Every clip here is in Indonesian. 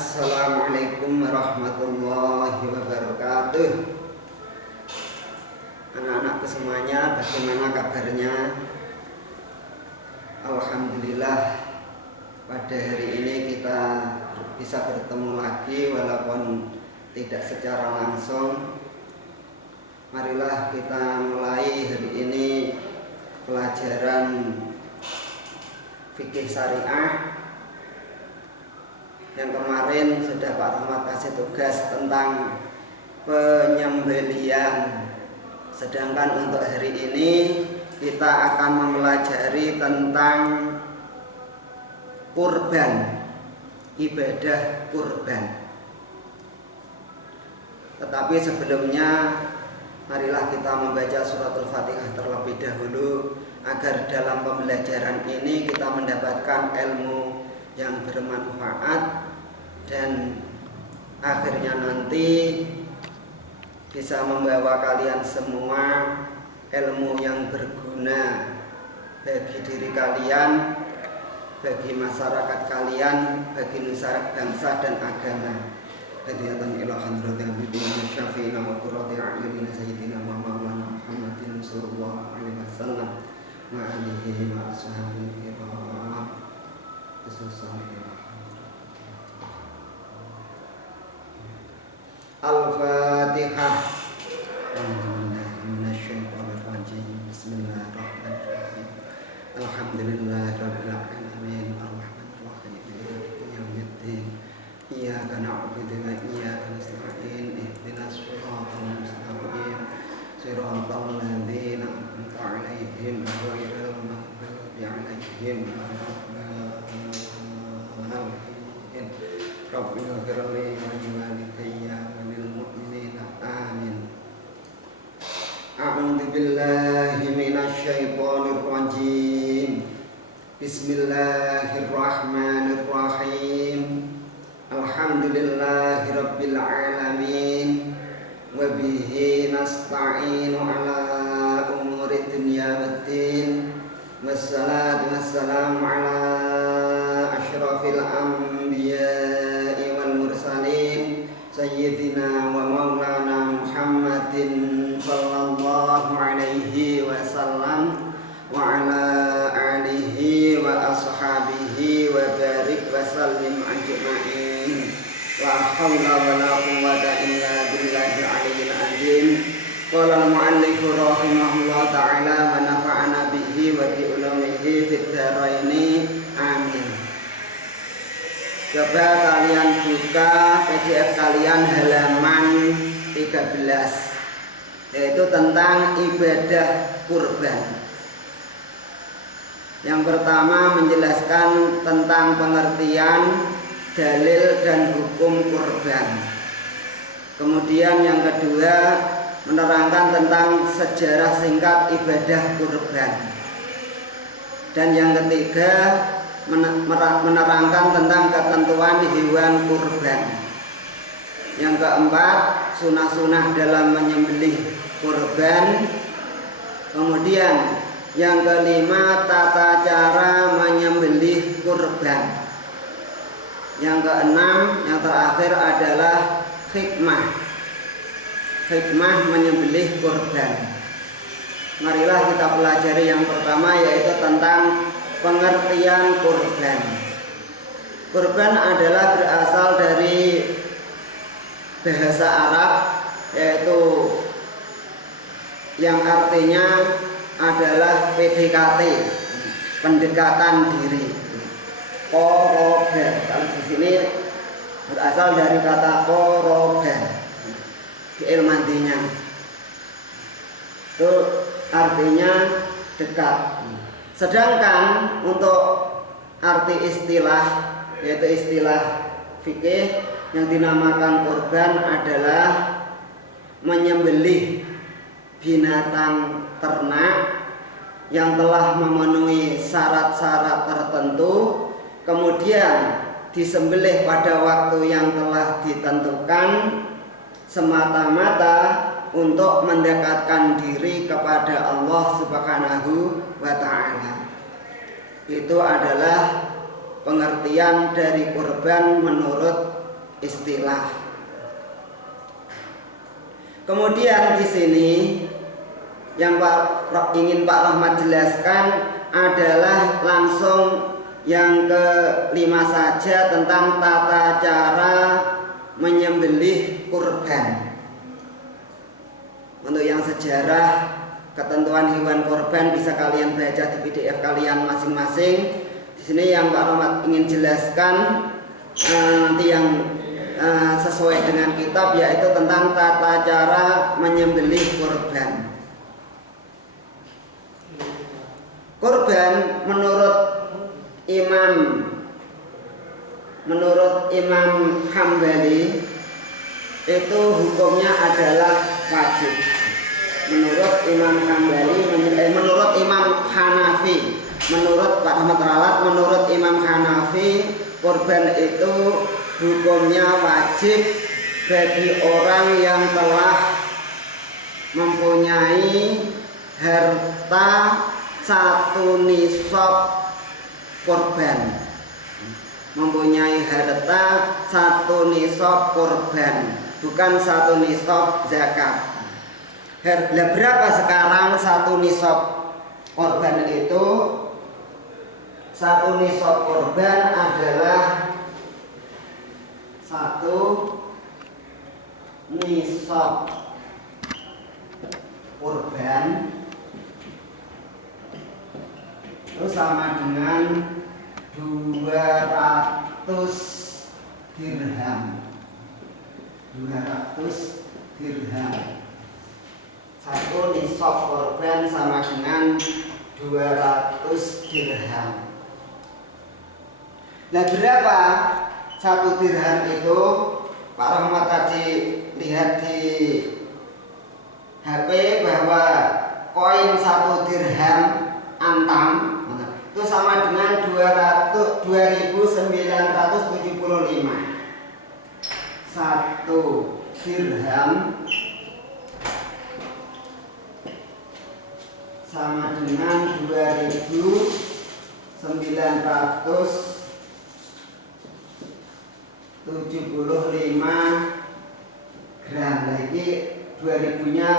Assalamualaikum warahmatullahi wabarakatuh. Anak-anakku semuanya, bagaimana kabarnya? Alhamdulillah, pada hari ini kita bisa bertemu lagi walaupun tidak secara langsung. Marilah kita mulai hari ini pelajaran fikih syariah. Yang kemarin sudah Pak Rahmat kasih tugas tentang penyembelihan. Sedangkan untuk hari ini kita akan mempelajari tentang kurban, ibadah kurban. Tetapi sebelumnya marilah kita membaca suratul Fatihah terlebih dahulu agar dalam pembelajaran ini kita mendapatkan ilmu yang bermanfaat dan akhirnya nanti bisa membawa kalian semua ilmu yang berguna bagi diri kalian, bagi masyarakat kalian, bagi nusa bangsa dan agama. Hadiyatan ila hadratil habibina syafi'ina wa qurrati a'yunina sayyidina Muhammadin Muhammadin sallallahu alaihi wasallam wa alihi wa ashabihi kiram. Al-Fatihah. Bismillahirrahmanirrahim. Alhamdulillahirabbil alamin arrahmanir rahim maliki yaumiddin. Iyyaka na'budu wa iyyaka nasta'in ihdinas siratal mustaqim siratal ladzina an'amta 'alaihim ghairil maghdubi 'alaihim Rabbi ghfirli wa liwalidayya wa lil mu'minina amin. A'udzu billahi minasy syaithanir rajim. Bismillahirrahmanirrahim. Alhamdulillahirabbil alamin wa bihi nasta'inu ala umuri dunya waddin. Wassalatu wassalamu ala asyrafil anbiya'i wal mursalin sayyidina wa maulana Muhammadin sallallahu alaihi wasallam wa ala alihi wa ashabihi wa barik wa sallim ajma'in. La haula wa la quwwata illa billahil aliyyil azim. Qala al-mu'allif rahimahullah ta'ala wa nafa'ana bihi wa bi ulumihi fid dharaini amin. Coba kalian buka PDF kalian halaman 13, yaitu tentang ibadah kurban. Yang pertama menjelaskan tentang pengertian, dalil dan hukum kurban. Kemudian yang kedua menerangkan tentang sejarah singkat ibadah kurban. Dan yang ketiga menerangkan tentang ketentuan hewan kurban. Yang keempat, sunah-sunah dalam menyembelih kurban. Kemudian yang kelima, tata cara menyembelih kurban. Yang keenam, yang terakhir adalah hikmah menyembelih kurban. Marilah kita pelajari yang pertama, yaitu tentang pengertian kurban. Kurban adalah berasal dari bahasa Arab, yaitu yang artinya adalah PDKT, pendekatan diri. Qoroba, kalau di sini berasal dari kata qoroba, fi'il madhinya. Itu artinya dekat. Sedangkan untuk arti istilah, yaitu istilah fikih yang dinamakan kurban adalah menyembelih binatang ternak yang telah memenuhi syarat-syarat tertentu, kemudian disembelih pada waktu yang telah ditentukan semata-mata untuk mendekatkan diri kepada Allah Subhanahu wa ta'ala. Itu adalah pengertian dari kurban menurut istilah. Kemudian di sini yang ingin Pak Rahmat jelaskan adalah langsung yang kelima saja tentang tata cara menyembelih kurban. Untuk yang sejarah ketentuan hewan kurban bisa kalian baca di PDF kalian masing-masing. Di sini yang Pak Rahmat ingin jelaskan nanti yang sesuai dengan kitab, yaitu tentang tata cara menyembelih kurban. Kurban menurut Imam Hambali itu hukumnya adalah wajib. Menurut Imam Hambali, menurut Imam Hanafi, menurut Pak Ahmad Ralat, menurut Imam Hanafi, kurban itu hukumnya wajib bagi orang yang telah mempunyai harta 1 nisab kurban. Mempunyai harta 1 nisab kurban, bukan 1 nisab zakat. Berapa sekarang 1 nisab kurban itu? 1 nisab kurban adalah 1 nisab kurban itu sama dengan 200 dirham. 200 dirham. 1 nisab kurban sama dengan 200 dirham. Nah, berapa 1 dirham itu? Pak Rahmat tadi lihat di HP bahwa koin 1 dirham antam itu sama dengan 2.975. 1 dirham sama dengan 2.975 gram. Lagi 2000-nya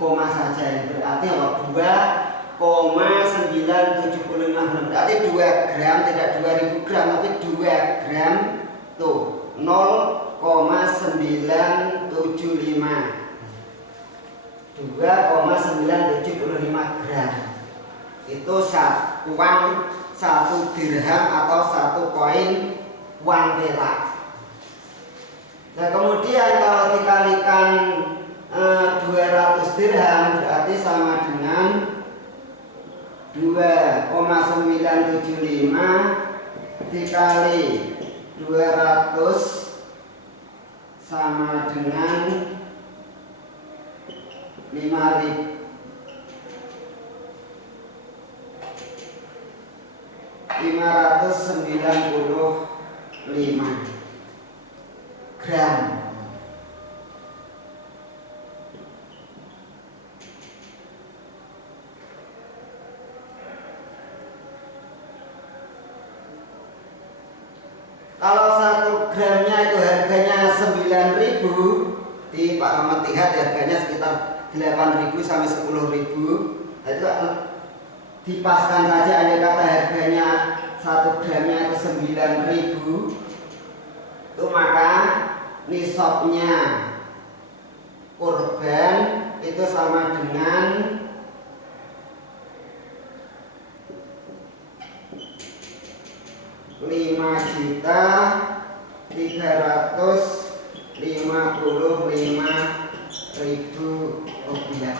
koma saja, berarti apa? 2,975 gram. Berarti 2 gram, tidak 2000 gram, tapi 2 gram tuh 0,975. 2,975 gram. Itu uang 1 dirham atau 1 koin uang perak. Nah, kemudian kalau dikalikan 200 dirham berarti sama dengan 2,975 dikali 200 sama dengan 5.000. 595 gram. Kalau 1 gramnya itu harganya 9.000, di Pak Ahmad lihat harganya sekitar 8.000 sampai 10.000. Nah, itu dipaskan saja, andai kata harganya 1 gramnya itu 9.000, itu maka nisabnya kurban itu sama dengan 5.355.000 rupiah.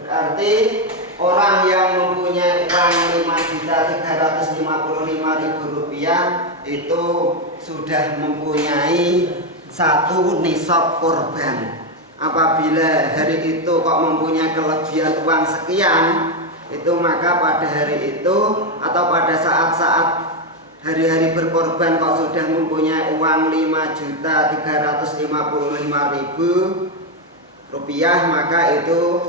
Berarti orang yang mempunyai uang 5.355.000 rupiah itu sudah mempunyai 1 nisab kurban. Apabila hari itu kok mempunyai kelebihan uang sekian, itu maka pada hari itu atau pada saat-saat hari-hari berkorban kok sudah mempunyai uang 5.355.000 rupiah, maka itu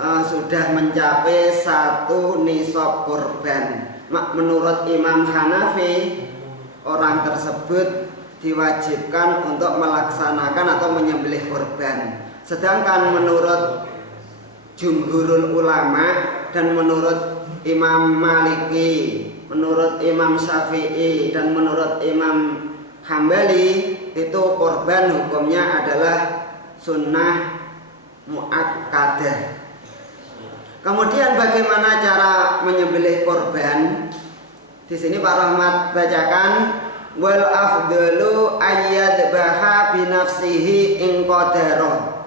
sudah mencapai 1 nisab kurban. menurut Imam Hanafi orang tersebut diwajibkan untuk melaksanakan atau menyembelih kurban. Sedangkan menurut jumhurul ulama dan menurut Imam Maliki, menurut Imam Syafi'i dan menurut Imam Hambali itu kurban hukumnya adalah sunnah muakkadah. Kemudian bagaimana cara menyembelih kurban? Di sini Pak Rahmat bacakan wal afdalu ayyadbaha bi nafsihi in qadara.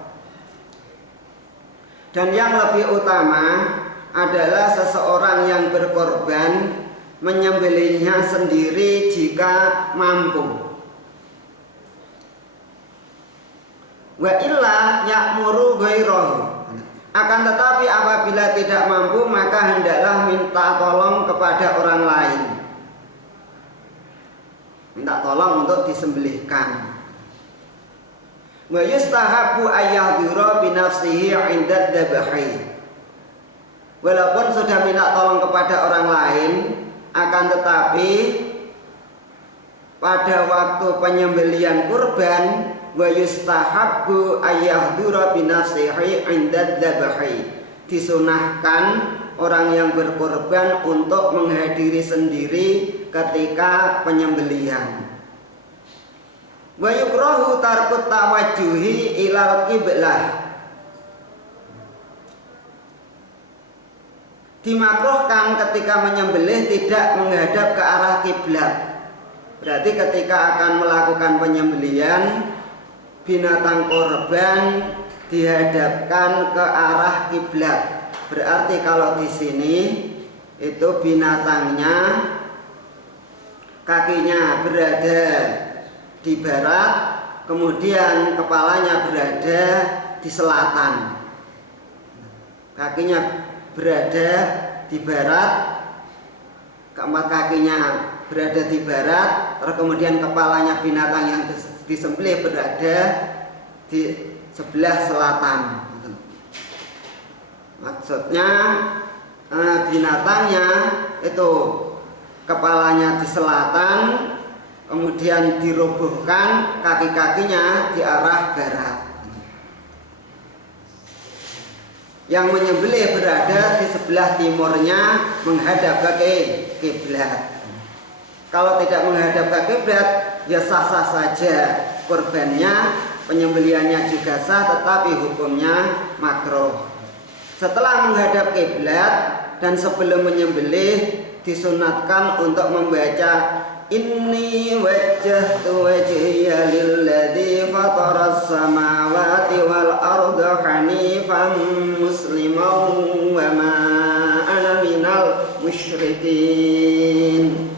Dan yang lebih utama adalah seseorang yang berkorban menyembelihnya sendiri jika mampu. Wa illa ya'muru ghairahu. Akan tetapi apabila tidak mampu maka hendaklah minta tolong kepada orang lain. Minta tolong untuk disembelihkan. Wa yustahabbu ayyahdura bi nafsihi 'inda dzabhi. Walaupun sudah minta tolong kepada orang lain, akan tetapi pada waktu penyembelihan kurban wa yustahabbu ayyahdura bi nafsihi 'inda dzabhi. Disunahkan orang yang berkorban untuk menghadiri sendiri ketika penyembelihan. Wa yukrahu tarkut tawajjuhi ilal qiblah. Dimakruhkan ketika menyembelih tidak menghadap ke arah kiblat. Berarti ketika akan melakukan penyembelihan binatang korban dihadapkan ke arah kiblat. Berarti kalau di sini itu binatangnya kakinya berada di barat, kemudian kepalanya berada di selatan. Kakinya berada di barat, keempat kakinya berada di barat, terus kemudian kepalanya binatang yang disembelih berada di sebelah selatan. Maksudnya binatangnya itu kepalanya di selatan, kemudian dirobohkan kaki-kakinya di arah barat. Yang menyembelih berada di sebelah timurnya menghadap ke kiblat. Kalau tidak menghadap ke kiblat, ya sah-sah saja kurbannya, penyembelihannya juga sah, tetapi hukumnya makruh. Setelah menghadap kiblat dan sebelum menyembelih disunatkan untuk membaca inni wajjahtu wajhiya lilladzi fataras samawati wal arda hanifan musliman wa ma ana minal musyrikin.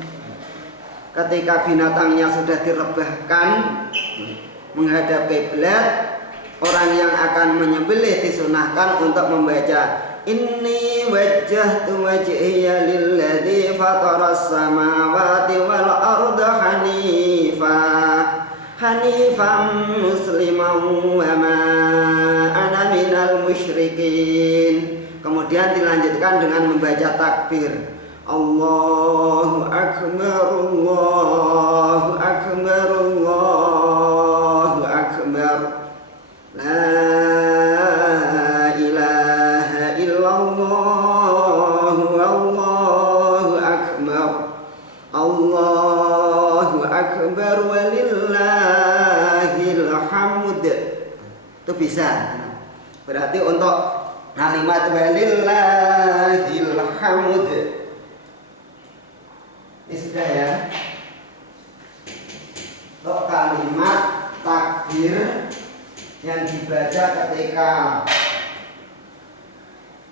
Ketika binatangnya sudah direbahkan menghadap kiblat, orang yang akan menyembelih disunahkan untuk membaca inni wajjahtu wajhiya lilladzi fataras samawati wal arda hanifan musliman wa ma ana minal musyrikin. Kemudian dilanjutkan dengan membaca takbir. Allahu akbar, Allahu akbar, Allahu akbar. La ilaha illallah, Allahu akbar. Allahu akbar walillahil hamd. Itu bisa. Berarti untuk kalimat walillahil hamd ini sudah ya. Untuk kalimat takbir yang dibaca ketika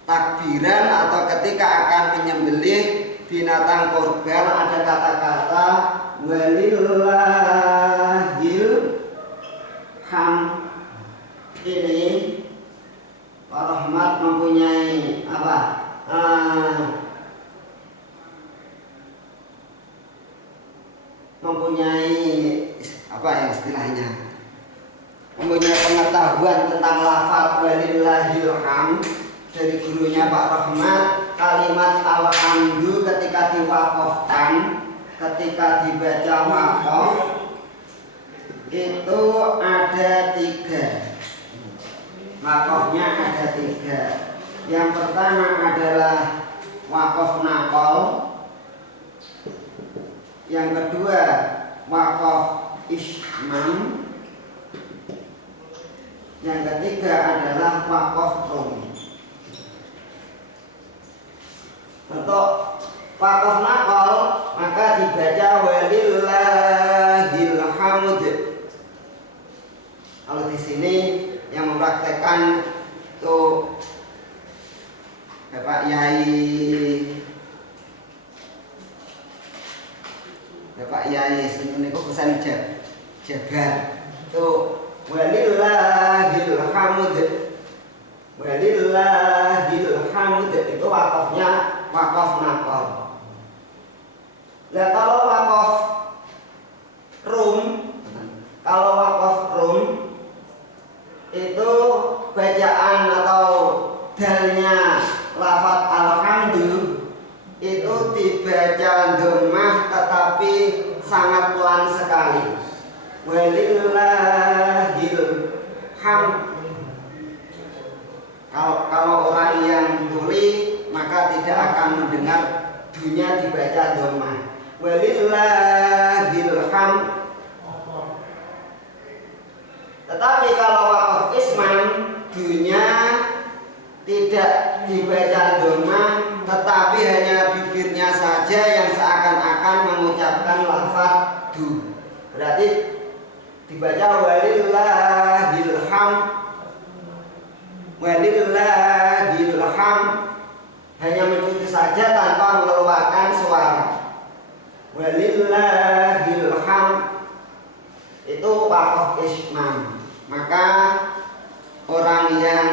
takbiran atau ketika akan menyembelih binatang kurban ada kata-kata walillahil ham. Ini Pak Rahmat mempunyai apa? Mempunyai apa ya istilahnya? Mempunyai pengetahuan tentang lafaz walillahil ham dari gurunya Pak Rahmat. kalimat alhamdu ketika diwakafkan, ketika dibaca wakaf itu ada 3. Wakafnya ada 3. Yang pertama adalah wakaf nakol, yang kedua wakaf ismam, yang ketiga adalah wakaf rum. Untuk wakaf nakol maka dibaca walillahil hamd. Kalau di sini yang mempraktekkan tuh Bapak Yai sebenarnya kok pesan jabar tuh walillahil hamd. Walillahil hamd itu wakafnya wakaf nakal. Nah kalau wakaf rum itu bacaan atau dalnya lafaz alhamdu itu dibaca dhammah tetapi sangat pelan sekali. Walillahil hamd. Kalau orang yang tuli maka tidak akan mendengar dunya dibaca dhammah. Walillahil hamd. Tetapi kalau wakaf isman dunya tidak dibaca dhammah tetapi hanya bibirnya saja yang seakan-akan mengucapkan lafaz du. Berarti dibaca walillahil hamd. Walillahil hamd, hanya mencuci saja tanpa mengeluarkan suara. Walillahil hamd itu wakaf ismam. Maka orang yang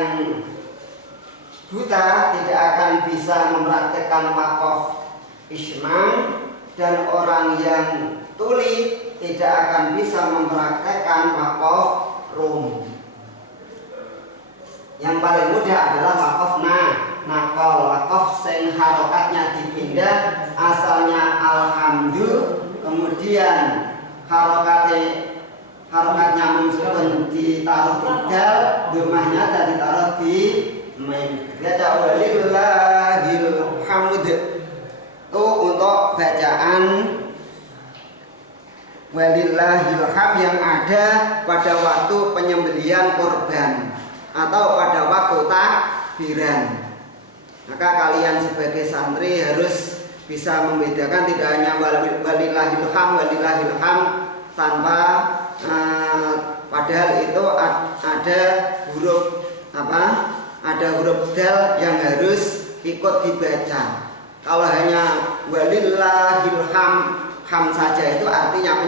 buta tidak akan bisa mempraktekkan wakaf ismam, dan orang yang tuli tidak akan bisa mempraktekkan wakaf rum. Yang paling mudah adalah wakaf nakal, wakaf sing harokatnya dipindah, asalnya alhamdu, kemudian harokatnya mensukun ditaruh di dal, dhammahnya dan ditaruh di mim. Baca walillahil hamd itu untuk bacaan walillahil hamd yang ada pada waktu penyembelihan kurban atau pada waktu takbiran. Maka kalian sebagai santri harus bisa membedakan tidak hanya walillahil hamd tanpa padahal itu ada huruf ada huruf dal yang harus ikut dibaca. Kalau hanya walillahil hamd saja itu artinya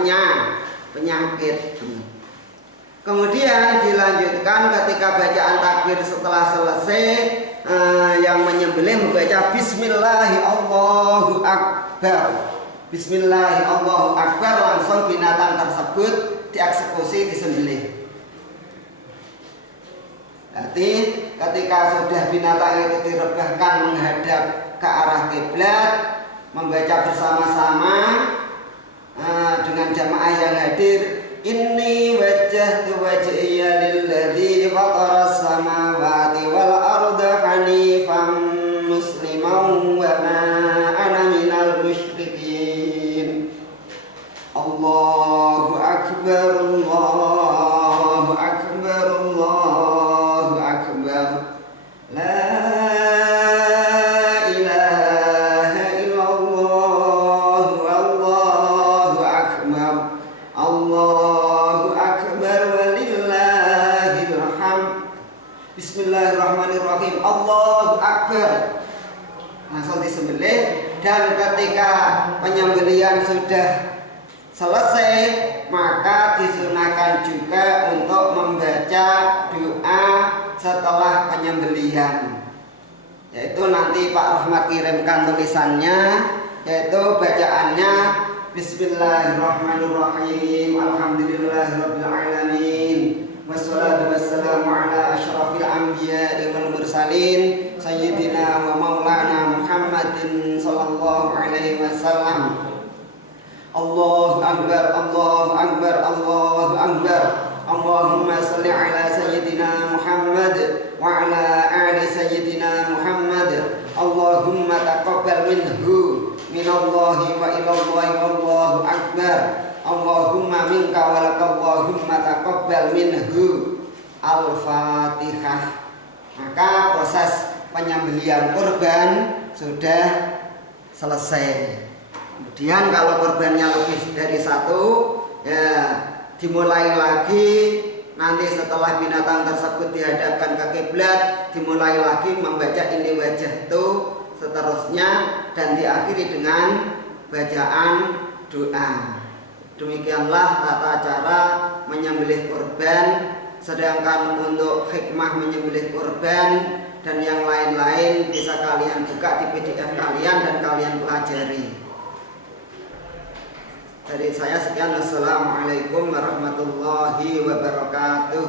penyakit. Kemudian dilanjutkan ketika bacaan takbir setelah selesai yang menyembelih membaca bismillahi Allahu akbar. Bismillahi Allahu akbar, langsung binatang tersebut dieksekusi, disembelih. Berarti ketika sudah binatang itu direbahkan menghadap ke arah kiblat, membaca bersama-sama dengan jamaah yang hadir, inni wajjahtu wajhiya lilladzi fataras samawati wal arda hanifan musliman wa ma ana minal musyrikin. Allahu akbar, Allahu akbar, Allahu akbar. La ilaha illallah, Allahu akbar. Allahu akbar walillahil hamd. Bismillahirrahmanirrahim. Allahu akbar. Langsung disembelih, dan ketika penyembelihan sudah selesai maka disunahkan juga untuk membaca doa setelah penyembelihan, yaitu nanti Pak Rahmat kirimkan tulisannya, yaitu bacaannya Bismillahirrahmanirrahim. Alhamdulillahirabbil alamin. Wassalatu wassalamu ala asyrafil anbiya'i wal mursalin sayyidina wa maulana Muhammad wasallam. Allahu akbar, Allahu akbar, Allahu akbar. Allahumma salli ala sayyidina Muhammad wa ala ali sayyidina Muhammad. Allahumma taqabbal minhu minallahi wa ilallahi wallahu akbar. Allahumma minka wa lakallahumma taqabbal minhu. Al-Fatihah. Maka proses penyembelihan kurban sudah selesai. Kemudian kalau korbannya lebih dari satu, ya dimulai lagi. Nanti setelah binatang tersebut dihadapkan ke kiblat, dimulai lagi membaca ini wajah itu, seterusnya, dan diakhiri dengan bacaan doa. Demikianlah tata cara menyembelih kurban. Sedangkan untuk hikmah menyembelih kurban dan yang lain-lain bisa kalian buka di PDF kalian dan kalian pelajari. Dari saya sekian. Assalamualaikum warahmatullahi wabarakatuh.